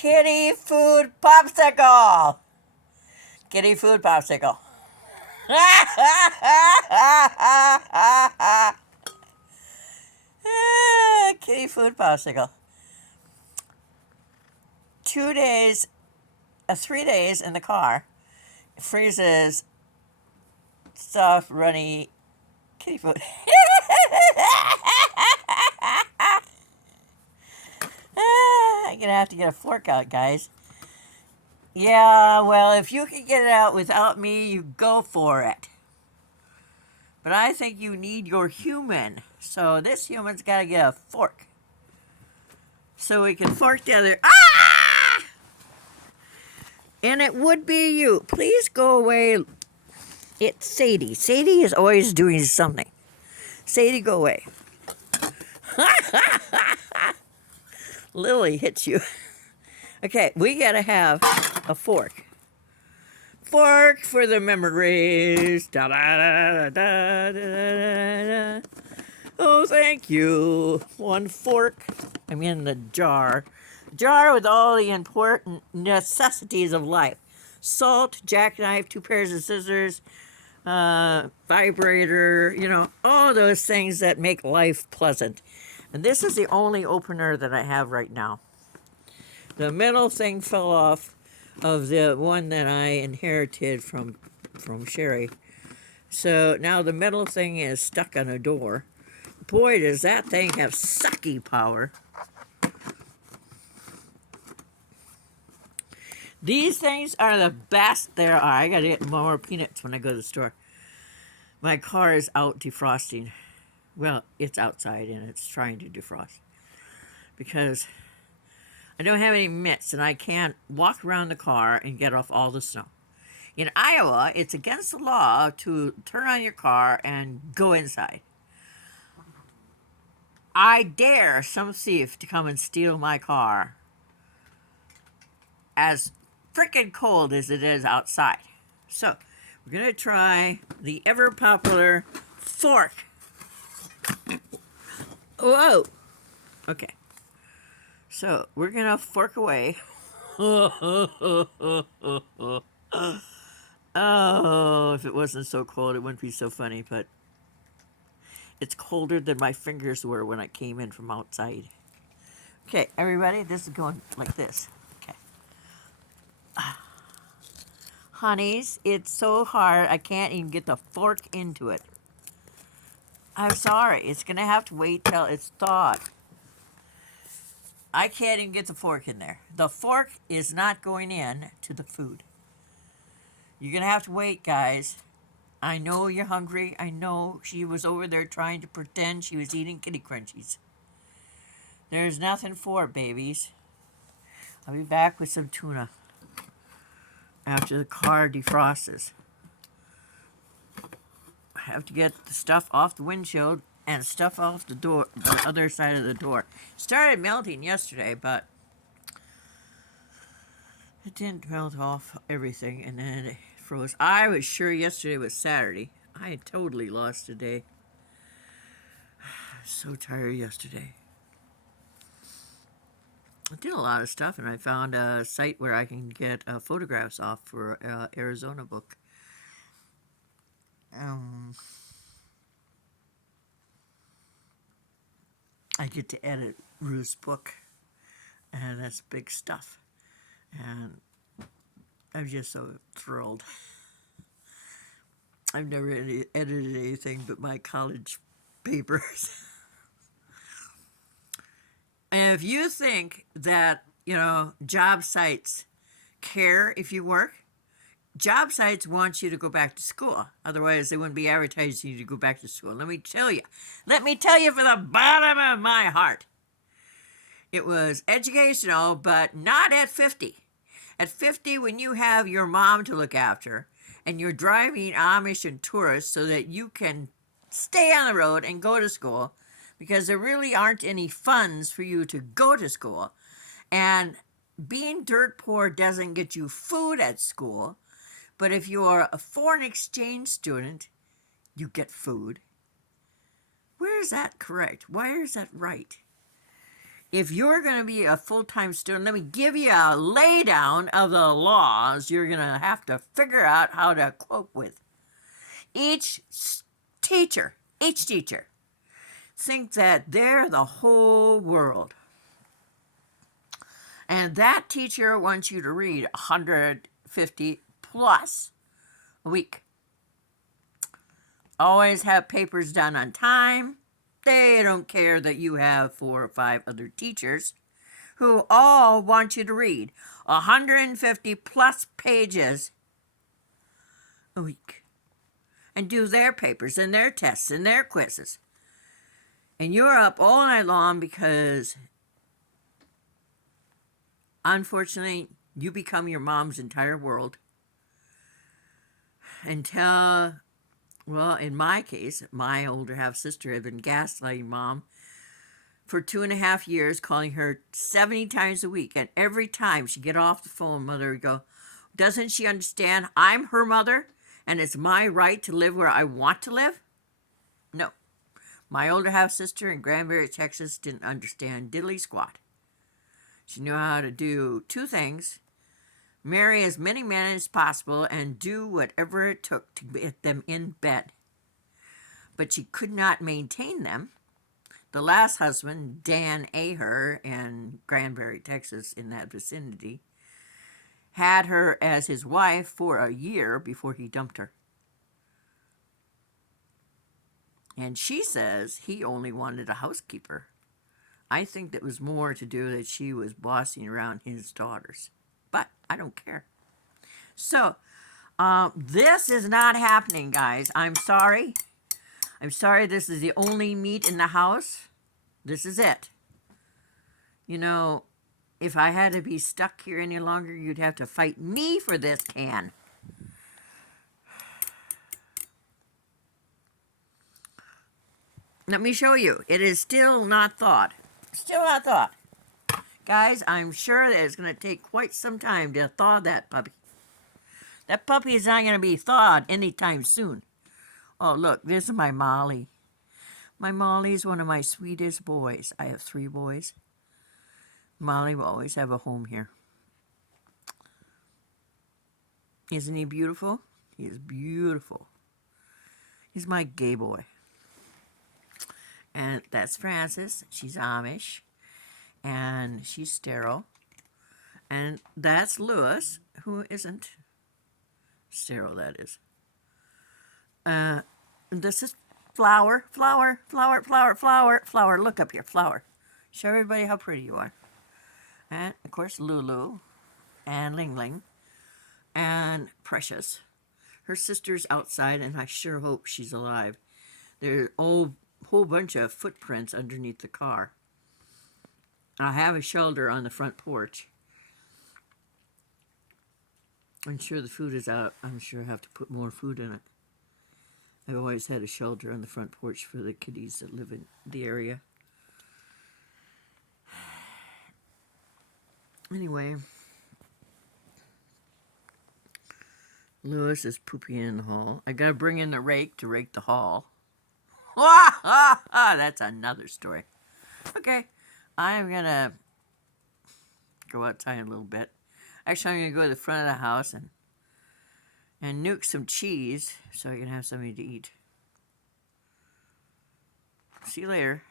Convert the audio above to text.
Kitty food popsicle. Kitty food popsicle. Kitty food popsicle. 2 days, 3 days in the car. It freezes soft, runny kitty food. I'm gonna have to get a fork out, guys. Yeah, well, if you can get it out without me, you go for it. But I think you need your human. So this human's got to get a fork. So we can fork the other. Ah! And it would be you. Please go away. It's Sadie. Sadie is always doing something. Sadie, go away. Lily hits you. Okay, we got to have a fork. Fork for the memories. Da, da, da, da, da, da, da. Oh, thank you. One fork. I'm in the jar. Jar with all the important necessities of life. Salt, jackknife, 2 pairs of scissors, vibrator, all those things that make life pleasant. And this is the only opener that I have right now. The middle thing fell off of the one that I inherited from Sherry. So now the middle thing is stuck on a door. Boy, does that thing have sucky power. These things are the best there are. I gotta get more peanuts when I go to the store. My car is out defrosting. Well, it's outside and it's trying to defrost. Because I don't have any mitts and I can't walk around the car and get off all the snow. In Iowa, it's against the law to turn on your car and go inside. I dare some thief to come and steal my car. As frickin' cold as it is outside. So, we're gonna try the ever popular fork. Whoa! Okay. So, we're gonna fork away. Oh, if it wasn't so cold, it wouldn't be so funny, but it's colder than my fingers were when I came in from outside. Okay, everybody, this is going like this. Okay. Honeys, it's so hard, I can't even get the fork into it. I'm sorry, it's going to have to wait till it's thawed. I can't even get the fork in there. The fork is not going in to the food. You're going to have to wait, guys. I know you're hungry. I know she was over there trying to pretend she was eating Kitty Crunchies. There's nothing for it, babies. I'll be back with some tuna after the car defrosts. I have to get the stuff off the windshield and stuff off the door, the other side of the door. It started melting yesterday, but it didn't melt off everything, and then it froze. I was sure yesterday was Saturday. I had totally lost a day. I was so tired yesterday. I did a lot of stuff, and I found a site where I can get photographs off for Arizona book. I get to edit Ruth's book, and that's big stuff. And I'm just so thrilled. I've never edited anything but my college papers. And if you think that, job sites care if you work, job sites want you to go back to school. Otherwise, they wouldn't be advertising you to go back to school. Let me tell you from the bottom of my heart. It was educational, but not at 50. At 50, when you have your mom to look after, and you're driving Amish and tourists so that you can stay on the road and go to school, because there really aren't any funds for you to go to school. And being dirt poor doesn't get you food at school, but if you're a foreign exchange student, you get food. Where is that correct? Why is that right? if you're going to be a full-time student, let me give you a laydown of the laws you're going to have to figure out how to cope with. Each teacher thinks that they're the whole world. And that teacher wants you to read 150 plus a week. Always have papers done on time. They don't care that you have 4 or 5 other teachers who all want you to read 150 plus pages a week and do their papers and their tests and their quizzes. And you're up all night long because, unfortunately, you become your mom's entire world until, well, in my case, my older half sister had been gaslighting mom for 2.5 years, calling her 70 times a week. And every time she'd get off the phone, mother would go, doesn't she understand I'm her mother and it's my right to live where I want to live? No. My older half sister in Granbury, Texas didn't understand diddly squat. She knew how to do 2 things: marry as many men as possible and do whatever it took to get them in bed. But she could not maintain them. The last husband, Dan Aher, in Granbury, Texas, in that vicinity, had her as his wife for a year before he dumped her. And she says he only wanted a housekeeper. I think that was more to do that she was bossing around his daughters. But I don't care. So, this is not happening, guys. I'm sorry. I'm sorry this is the only meat in the house. This is it. You know, if I had to be stuck here any longer, you'd have to fight me for this can. Let me show you. It is still not thawed. Still not thawed. Guys, I'm sure that it's going to take quite some time to thaw that puppy. That puppy is not going to be thawed anytime soon. Oh, look, this is my Molly. My Molly is one of my sweetest boys. I have 3 boys. Molly will always have a home here. Isn't he beautiful? He is beautiful. He's my gay boy. And that's Frances. She's Amish. And she's sterile. And that's Lewis, who isn't sterile, that is. This is Flower. Look up here, Flower. Show everybody how pretty you are. And, of course, Lulu and Ling Ling and Precious. Her sister's outside, and I sure hope she's alive. There's a whole bunch of footprints underneath the car. I have a shelter on the front porch. I'm sure the food is out. I'm sure I have to put more food in it. I've always had a shelter on the front porch for the kitties that live in the area. Anyway, Lewis is pooping in the hall. I gotta bring in the rake to rake the hall. That's another story. Okay, I'm gonna go outside a little bit. Actually, I'm gonna go to the front of the house and nuke some cheese so I can have something to eat. See you later.